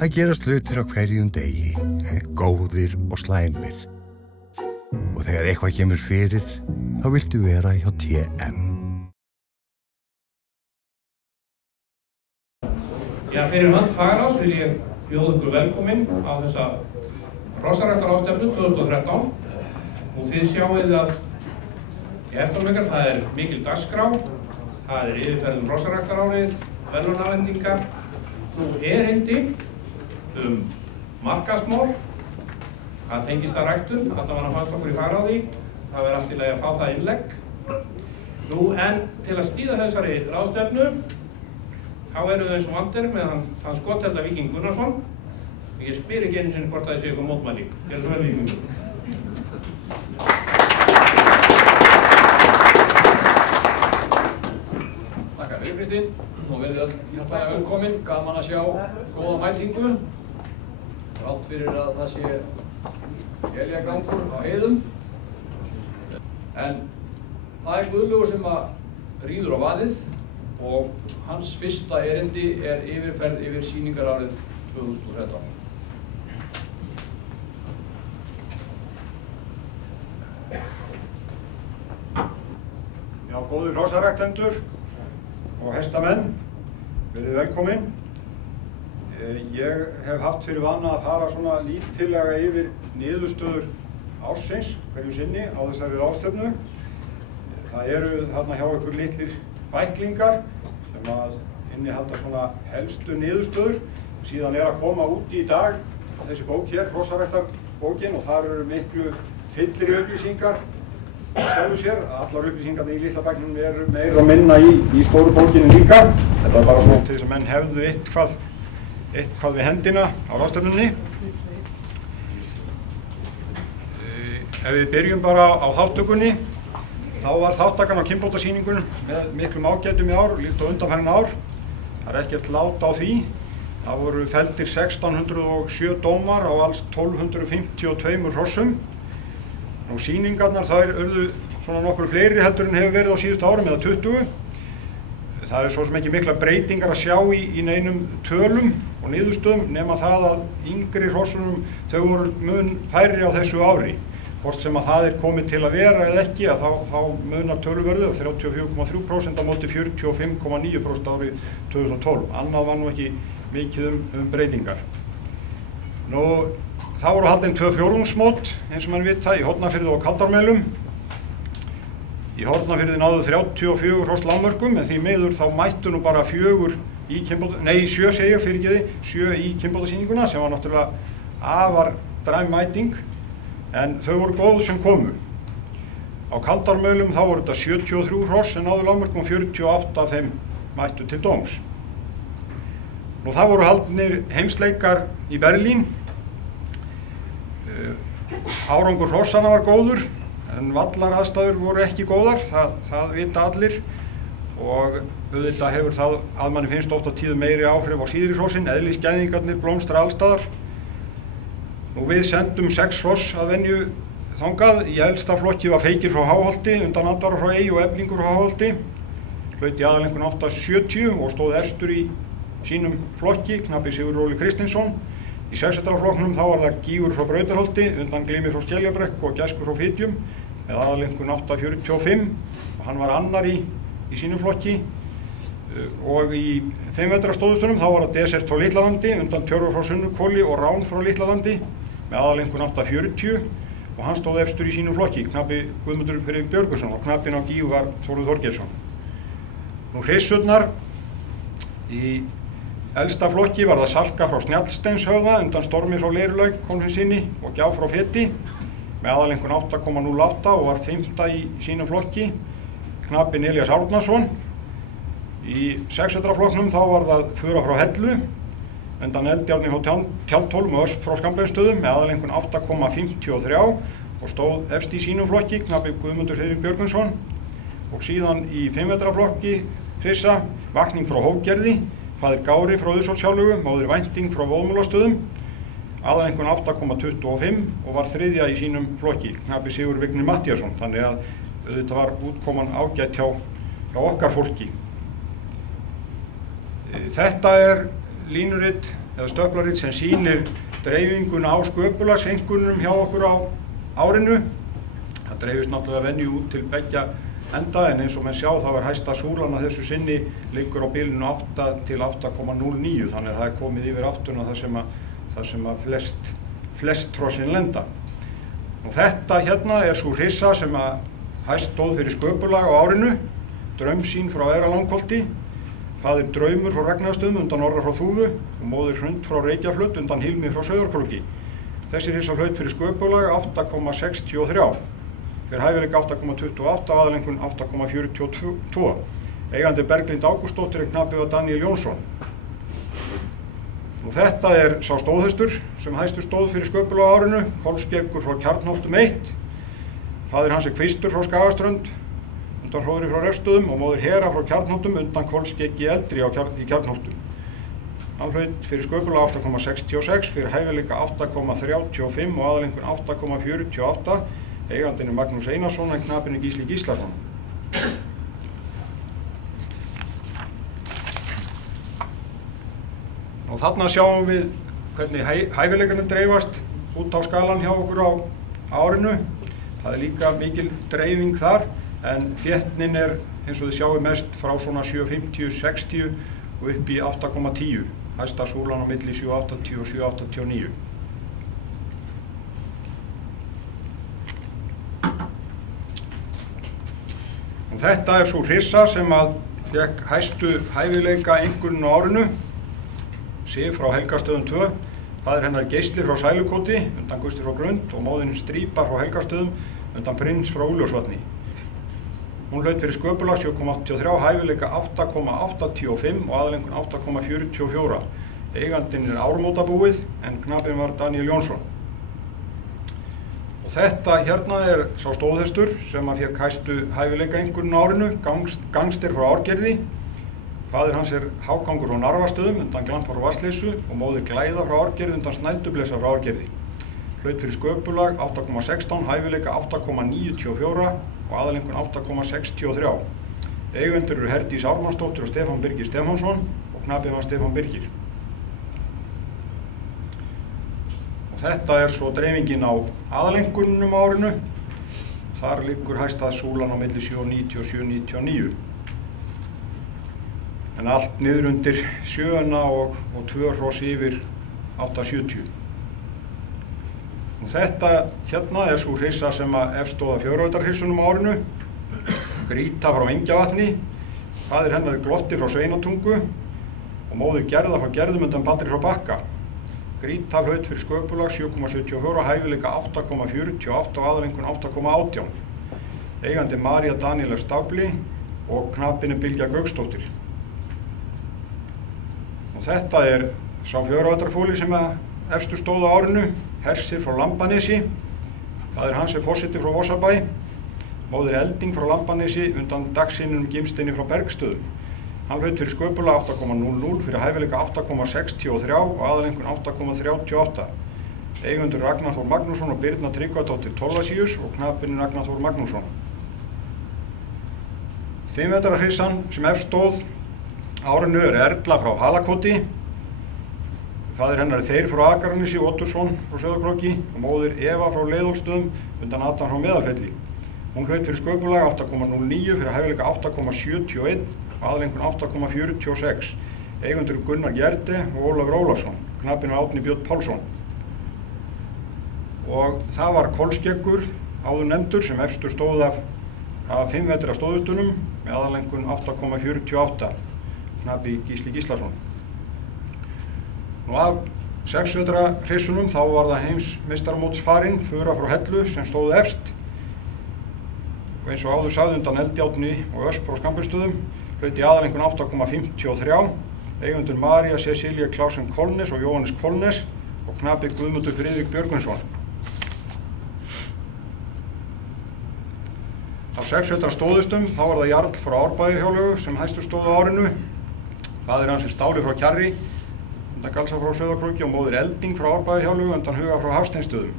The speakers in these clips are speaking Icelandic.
Það gerast hlutir á hverjum degi, góðir og slæmir. Og þegar eitthvað kemur fyrir, þá viltu vera hjá TM. Já, fyrir hönd Fagráðs vil ég bjóða ykkur velkominn á þessa hrossaræktarráðstefnu 2013. Og þið sjáið að í eftirleikar það mikil dagskrá, það yfirferð hrossaræktarárið, verðlaunafhendingar, erindi markaðsmál, það tengist að ræktun, þetta var að fannst okkur í Fagráði, það verður allt í lagi að fá það innlegg. En til að stýra þessari ráðstefnu, þá eru þau eins og vandir með þann skothelda Víking Gunnarsson. Ég spyr ekki einu sinni hvort það sé eitthvað mótmæli. Gjörðu svo vel, Víkingur. Þakka fyrir, Kristín. Og verðið öll hjartanlega velkomin. Gaman að sjá góða mætingu. Þrátt fyrir að það sé éljagangur á heiðum. En það Guðlaugur sem að ríður á vaðið og hans fyrsta erindi yfirferð yfir sýningarárið 2013. Já, góðir hrossaræktendur og hestamenn, verið velkomin. Ég hef haft fyrir vana að fara svona lítillega yfir niðurstöður ársins hverju sinni á þessari ráðstefnu. Það eru þarna hjá ykkur litlir bæklingar sem að innihalda svona helstu niðurstöður. Síðan að koma út í dag þessi bók hér, hrossaræktarbókin, og þar eru miklu fyllri upplýsingar sjálfu sér. Allar upplýsingarnir í litla bæklinum eru meira og minna í stóru bókinni líka. Þetta var bara svona til þess að menn hefðu eitthvað við hendina á ráðstefnunni. Ef við byrjum bara á þáttökunni, þá var þáttakan á kynbótasýningunum með miklum ágætum í ár, líkt og undanfarin ár. Það ekkert lát á því. Það voru felldir 1607 dómar á alls 1252 hrossum. Nú sýningarnar þær urðu svona nokkur fleiri heldur en hefur verið á síðustu árum, eða 20. Það svo sem ekki mikla breytingar að sjá í neinum tölum og niðurstöðum, nema það að yngri hrossunum þau voru mun færri á þessu ári. Hvort sem að það komið til að vera eða ekki, að þá munar töluverðu 34,3% á móti 45,9% árið 2012. Annað var nú ekki mikið breytingar. Nú, þá voru haldin 2 fjórðungsmót, eins og mann vita, í Hornafirði og Kaldármelum. Í Hornafirði náðu 34 hross landmörkum, en því miður þá mættu nú bara 7 í kynbótasýninguna, sem var náttúrulega afar dræm mæting, en þau voru góð sem komu. Á Kaldármelum þá voru þetta 73 hross sem náðu landmörkum og 48 af þeim mættu til dóms. Nú það voru haldnir heimsleikar í Berlín. Árangur hrossanna var góður, en vallaraðstæður voru ekki góðar, það vita allir. Og auðvitað hefur það að manni finnst oft á tíðum meiri áhrif á síðri hrossin, eðlisgæðingarnir blómstra allstaðar. Nú við sendum 6 hross að venju þangað. Í elsta flokki var Feykir frá Háholti, undan Andvara frá Ey og Eflingur frá Háholti. Hlaut í aðaleinkunn 870 og stóð efstur í sínum flokki, knappi Sigurður Óli Kristinsson. Í 6. flokknum þá var það Gígur frá Brautarholti, undan Glimi frá Skeljabrekk og Gæskur frá Fitjum, með aðaleinkunn 845, og hann var annar í sínum flokki. Og í 5 metra stóðustunum þá var það Desert frá Litlalandi, undan Tjörvar frá Sunnukóli og Rán frá Litlalandi, með aðaleinkunn 840, og hann stóð efstur í sínum flokki, knappi Guðmundur Freyr Björgusson, og knappinn á Gígu var Þórður Þorgeirsson. Nú hryssurnar, í elsta flokki var það Salka frá Snjallsteinshöfða, undan Stormi frá Leirulaug Kolfinnssyni og Gjá frá Feti, með aðaleinkunn 8,08 og var 5. í sínum flokki, knappinn Elías Árnason. Í 6. flokknum þá var það Fura frá Hellu, undan Eldjárni frá Tjaldhólum og Ösp frá Skambeinstöðum, með aðaleinkunn 8,53 og stóð efst í sínum flokki, knappi Guðmundur Freyr Björgvinsson. Og síðan í 5 metra flokki hryssa, Vakning frá Hófgerði, faðir Gári frá Auðsholtshjáleigu, móðir Vænting frá Vóðmúlastöðum, aðaleinkunn 8,25 og var 3. í sínum flokki, knappi Sigurður Vignir Matthíasson, þannig að þetta var útkoman ágætt hjá okkar fólki. Þetta línurit eða stöplarit sem sýnir dreifinguna á sköpulagseinkunnum hjá okkur á árinu. Það dreifist náttúrulega venju út til beggja enda, en eins og menn sjá þá hæsta súlan að þessu sinni liggur á bilinu 8 til 8,09, þannig að það komið yfir 8 þar sem að flest hrossin lenda. Og þetta hérna sú hryssa sem að hæst stóð fyrir sköpulag á árinu, Draumsýn frá Efra-Langholti, faðir Draumur frá Ragnarsstöðum undan Orra frá Þúfu og móðir Hrund frá Reykjaflöt undan Hilmi frá Sauðárkróki. Þessi hryssa hlaut fyrir sköpulag 8,63, fyrir hæfileika 8,28 og aðalengun 8,42. Eigandi Berglind Ágústsdóttir knapi var Daníel Jónsson. Og þetta sá stóðhestur sem hæstur stóð fyrir sköpulag á árinu, Kolskeggur frá Kjarnholtum 1. Faðir hans Kvistur frá Skagaströnd undan Hróðri frá Refsstöðum og móðir Hera frá Kjarnholtum undan Kolskeggi eldri í Kjarnholtum. Hann hlaut fyrir sköpulag 8,66, fyrir hæfileika 8,35 og aðalengun 8,48. Eigandinn Magnús Einarsson en knapinn Gísli Gíslason. Og þarna sjáum við hvernig hæfileikarnir dreifast út á skalan hjá okkur á árinu. Það líka mikil dreifing þar, en þéttnin eins og þið sjáum mest frá svona 7,50–60 og upp í 8,10. Hæsta súlan á milli 7,80 og 7,89. Og þetta sú hryssa sem að fékk hæstu hæfileika einkunn á árinu, Sif frá Helgastöðum 2, faðir hennar Geisli frá Sælukoti undan Gusti frá Grund og móðin Strípa frá Helgastöðum undan Prins frá Úlfarsvatni. Hún hlaut fyrir sköpulag 7,83, hæfileika 8,85 og aðalengun 8,44. Eigandinn Ármótabúið en knapinn var Daníel Jónsson. Og þetta hérna sá stóðhestur sem að fékk hæstu hæfileika einkunn á árinu, Gangster frá Árgerði. Faðir hans Hágangur frá Narfastöðum undan Glampar frá Vatnsleysu og móðir Glæða frá Árgerði undan Snældublesa frá Árgerði. Hlaut fyrir sköpulag 8,16, hæfileika 8,94 og aðalengun 8,63. Eigendur Herdís Ármannsdóttir og Stefán Birgir Stefánsson og knapinn var Stefán Birgir. Og þetta svo dreifingin á aðalengunum á árinu. Þar liggur hæsta súlan á milli 7,90 og 7,99. En allt niður undir 7 og 2 hross yfir 8,70. Og þetta hérna sú hryssa sem að efst stóð af fjöröðarhryssunum á árinu, Grýta frá Engjavatni, faðir hennar Glotti frá Sveinatungu og móðir Gerða frá Gerðum undan Baldri frá Bakka. Grýta hlaut fyrir sköpulag 7,74, hæfileika 8,48 og aðalengun 8,18. Eigandi María Daníela Stabli og knapinn Bylgja Gauksdóttir. Og þetta sá fjöröðarfóli sem að efstu stóð á árinu, Hersir frá Lambanesi, faðir hans forseti frá Vorsabæ, móðir Elding frá Lambanesi undan Dagsinum Gimsteini frá Bergstöðum. Hann hlaut fyrir sköpulag 8,00, fyrir hæfileika 8,63 og aðalengun 8,38. Eigendur Ragnar Þór Magnússon og Birna Tryggvadóttir Tollasíus og knapinn Ragnar Þór Magnússon. 5 metra hryssan sem efst stóð árinu Erla frá Halakoti, faðir hennar Þeir frá Akranesi, Ottursson frá Sauðárkróki og móðir Eva frá Leiðólfsstöðum undan Adam frá Meðalfelli. Hún hlaut fyrir sköpulag 8,09, fyrir hæfileika 8,71 og aðalengun 8,46. Eigendur Gunnar Gjerde og Ólafur Ólafsson, knapinn Árni Björn Pálsson. Og það var Kolskeggur áður nefndur sem efstur stóð af 5 metra stóðustunum með aðalengun 8,48. Knapi Gísli Gíslason. Nú af 6 metra hryssunum þá var það heimsmeistaramótsfarinn Fura frá Hellu sem stóð efst. Og eins og áður sagði undan Eldjárni og Ösp frá Skambilsstöðum hlaut í aðalengun 8,53. Eigendur María Cecilia Klausen Kolnes og Jóhannes Kolnes og knapi Guðmundur Friðrik Björgvinsson. Af 6 metra stóðustum þá var það Jarl frá Árbæjuhjáleigu sem hæstur stóð á árinu. Faðir hans Stáli frá Kjarri undan Galsa frá Sauðárkróki og móðir Elding frá Árbæjuhjáleigu undan Huga frá Hafsteinsstöðum.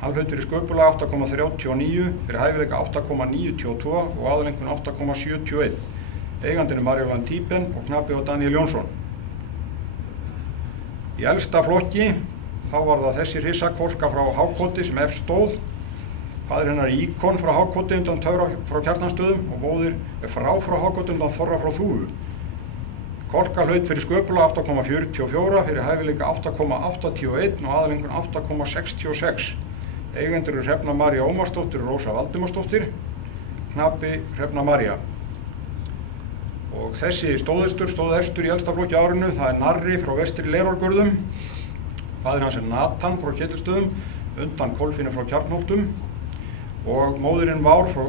Hann hlaut fyrir sköpulag 8,39, fyrir hæfileika 8,92 og aðalengun 8,71. Eigandinn Marjólfan Tíben og knapi var Daníel Jónsson. Í elsta flokki þá var það þessi hryssakvolka frá Hákoti sem efst stóð. Faðir hennar Íkon frá Hákoti undan Töfra frá Kjartanstöðum og móðir frá Hákoti undan Þorra frá Þúfu. Kolka hlaut fyrir sköpula 8,44, fyrir hæfileika 8,81 og aðalengun 8,66. Eigendur eru Hrefna María Ómarsdóttir og Rósa Valdimarsdóttir, knapi Hrefna María. Og þessi stóð efstur í elsta flokki árinu, það Narri frá Vestri Leirárgörðum. Faðir hans Natan frá Ketilsstöðum, undan Kolfinni frá Kjarnholtum. Og móðirinn Vár frá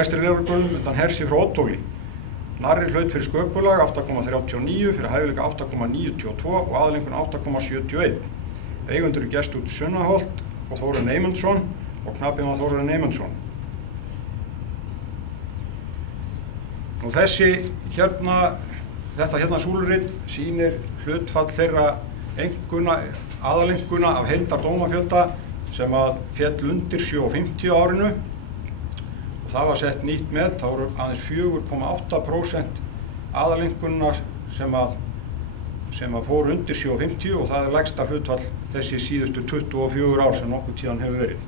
Vestri Leirárgörðum, undan Hersi frá Oddhóli. Narri hlaut fyrir sköpulag 8,39, fyrir hæfileika 8,92 og aðalengun 8,71. Eigendur eru Gestur Sunnaholt og Þórarinn Eymundsson og knapinn var Þórarinn Eymundsson. Og þetta hérna súlurit sýnir hlutfall þeirra aðalenguna af heildardómafjölda sem að féll undir 7,50 á árinu. Og það var sett nýtt met, það voru aðeins 4,8% aðalenguna sem að fór undir 7,50 og það lægsta hlutfall þessi síðustu 24 ár sem nokkuð tíðan hefur verið.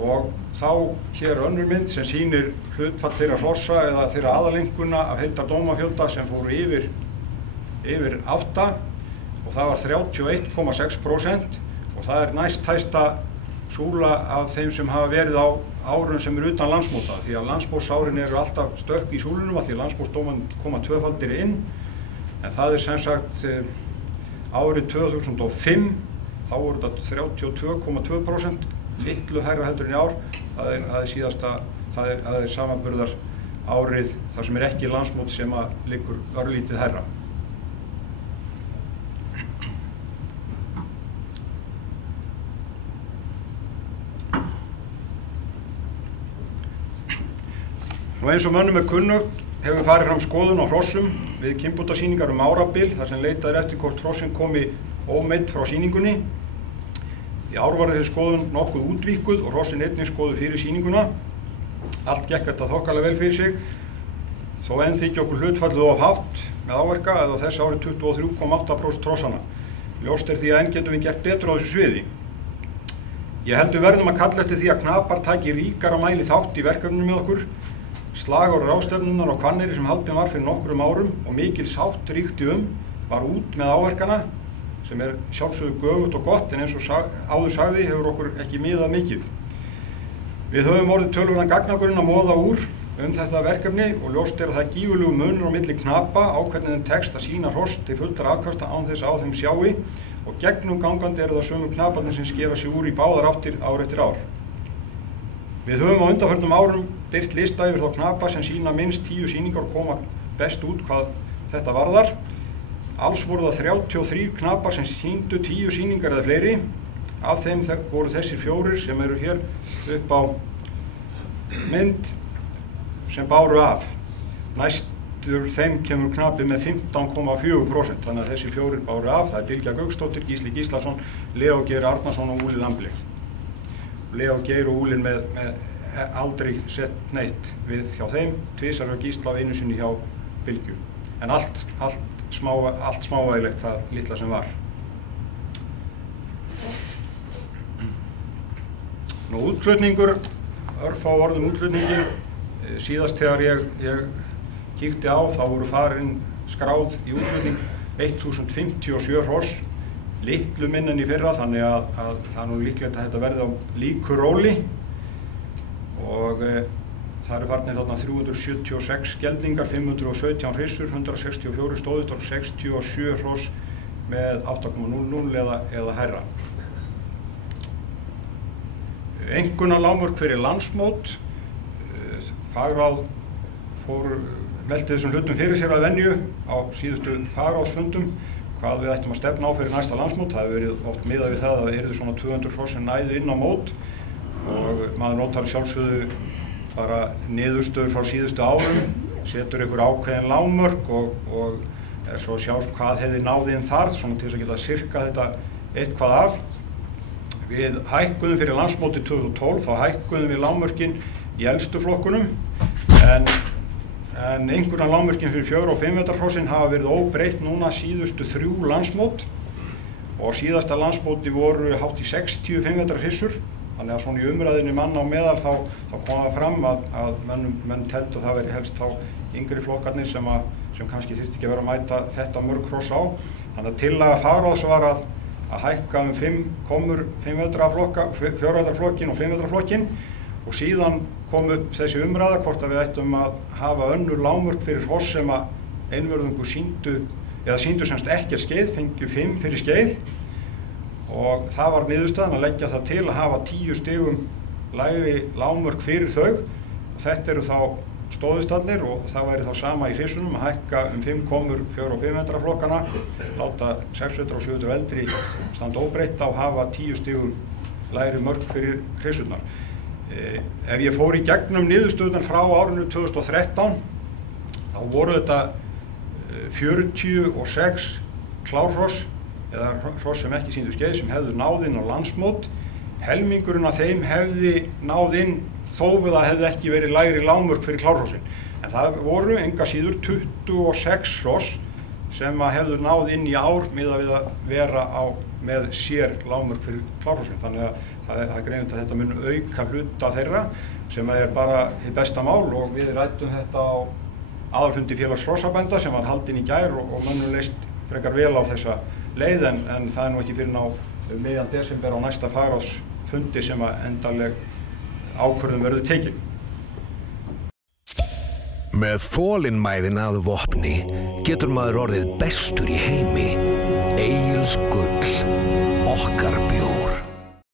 Og þá hér önnur mynd sem sýnir hlutfall þeirra hrossa eða þeirra aðalenguna af heildardómafjölda sem fóru yfir 8 og það var 31,6%. Og það næst hæsta súla af þeim sem hafa verið á árun sem eru utan landsmóta því að landsmótsárin eru alltaf stökk í súlunum af því að landsmótsdómar koma tvöfaldir inn en það sem sagt árið 2005 þá voru þetta 32,2%, litlu hærra heldur en í ár. Það er samanburðar árið þar sem ekki landsmót sem að liggur örlítið hærra. Nú eins og mönnum kunnugt hefur farið fram skoðun á hrossum við kynbótasýningar árabil þar sem leitað er eftir hvort hrossin komi ómeidd frá sýningunni. Í ár var þessi skoðun nokkuð útvíkkuð og hrossin einnig skoðuð fyrir sýninguna. Allt gekk þetta þokkalega vel fyrir sig, þó enn þykja okkur hlutfallið of hátt með áverka eða á þessu ári 23,8% hrossana. Ljóst er því að enn getum við gert betur á þessu sviði. Ég held við verðum að kalla eftir því að knapar taki ríkara mæli þátt í verkefninu með okkur. Slagur ráðstefnunnar á Hvanneyri sem haldin var fyrir nokkrum árum og mikil sátt ríkti var út með áverkana sem er sjálfsögðu göfugt og gott en eins og áður sagði hefur okkur ekki miðað mikið. Við höfum orðið töluverðan gagnagrunn að moða úr þetta verkefni og ljóst er að það er gífurlegur munur á milli knapa á hvernig þeim tekst að sýna hross til fullra afkasta án þess að á þeim sjái og gegnumgangandi eru það sömu knaparnir sem skera sig úr í báðar áttir ár eftir ár. Við höfum á undanförnum árum birt lista yfir þá knapa sem sýna minnst 10 sýningar og koma best út hvað þetta varðar. Alls voru það 33 knapar sem sýndu 10 sýningar eða fleiri. Af þeim voru þessir 4 sem eru hér upp á mynd sem báru af. Næstur þeim kemur knapi með 15,4%, þannig að þessir 4 báru af. Það er Bylgja Gauksdóttir, Gísli Gíslason, Leó Geir Arnarsson og Úli Lambli. Leó Geir og Úlin með aldrei sett neitt við hjá þeim, tvisar hjá Gísla og einu sinni hjá Bylgju. En allt smávægilegt það litla sem var. Nú útflutningur, örfá orðum útflutningin. Síðast þegar ég kíkti á þá voru farin skráð í útflutning 1057 hross. Litlu minn en í fyrra, þannig að það er nú líklegt að þetta verði á líku róli og það eru farnir þarna 376 geldingar, 517 hrissur, 164 stóðustar og 67 hross með 8,00 eða hærra. Einkunarlágmörk fyrir landsmót. Fagráð velti þessum hlutum fyrir sér að venju á síðustu fagráðsfundum hvað við ættum að stefna á fyrir næsta landsmót. Það hefur verið oft miðað við það að það yrðu svona 200 hross sem næðu inn á mót og maður notar sjálfsögðu bara niðurstöður frá síðustu árum, setur ykkur ákveðin lágmörk og er svo að sjá hvað hefði náði inn þar, svona til þess að geta sirka þetta eitthvað af. Við hækkuðum fyrir landsmóti 2012, þá hækkuðum við lágmörkin í elstu flokkunum en en einhverja lágmörkin fyrir 4 og 5 metra hrossin hafa verið óbreytt núna síðustu 3 landsmót og síðasta landsmóti voru hátt í 60 5 metra hryssur, þannig að svona í umræðinni manna á meðal þá kom það fram að menn teldu að það veri helst þá yngri flokkarnir sem kannski þyrfti ekki að vera að mæta þetta mörg hross á. Þannig að tillaga fagráðs var að hækka 5 komur 5 metra flokka, 4 metra flokkin og 5 metra flokkin og síðan kom upp þessi umræða hvort að við ættum að hafa önnur lágmörk fyrir hross sem að einvörðungu sýndu semst ekkert skeið, fengju 5 fyrir skeið og það var niðurstaðan að leggja það til að hafa 10 stigum lægri lágmörk fyrir þau og þetta eru þá stóðustafnir og það væri þá sama í hryssunum að hækka 5 komur 4 og 5 metra flokkana, láta 6 metra og 7 metra eldri standa óbreytta og hafa 10 stigum lægri mörk fyrir hryssurnar. Ef ég fór í gegnum niðurstöðunar frá árinu 2013 þá voru þetta 46 klárhross eða hross sem ekki sýndu skeið sem hefðu náð inn á landsmót. Helmingurinn af þeim hefði náð inn þó við það hefði ekki verið lægri lágmörk fyrir klárhrossin. En það voru enga síður 26 hross sem hefðu náð inn í ár miðað við að vera með sér lágmörk fyrir klárhrossin. Þannig að það er greinilegt að þetta mun auka hluta þeirra sem er bara hið besta mál og við ræddum þetta á aðalfundi félags hrossabænda sem var haldinn í gær og mönnum leist frekar vel á þessa leið en það er nú ekki fyrr á miðjan desember á næsta fagráðsfundi sem að endanleg ákvörðun verður tekin. Með þolinmæðina að vopni getur maður orðið bestur í heimi. Egils gull, okkar bjór.